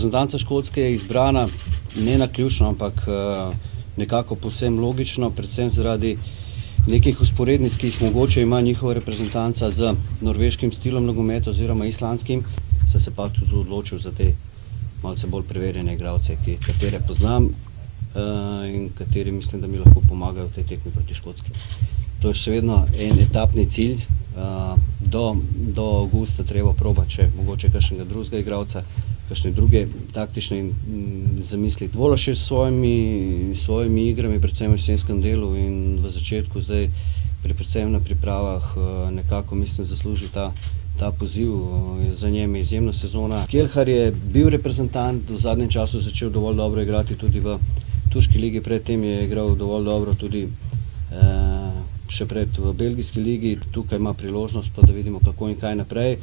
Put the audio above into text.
Reprezentanca Škotske je izbrana ne naključno, ampak nekako povsem logično, predvsem zaradi nekih usporednic, ki jih mogoče ima njihova reprezentanca z norveškim stilom nogometa oziroma islandskim. Sem se pa tudi odločil za te malce bolj preverjene igralce, katere poznam in kateri mislim, da mi lahko pomagajo v tej tekmi proti Škotski. To je še vedno en etapni cilj. Do avgusta treba probati še mogoče kakšnega drugega igralca, kakšne druge taktične zamisli. Vološ je s svojimi igrami, predvsem v jesenskem delu in v začetku zdaj, predvsem na pripravah, nekako mislim zaslužil ta poziv. Za njem je izjemna sezona. Kelhar je bil reprezentant, v zadnjem času začel dovolj dobro igrati tudi v turški ligi, predtem je igral dovolj dobro tudi še pred v belgijski ligi. Tukaj ima priložnost, pa da vidimo kako in kaj naprej.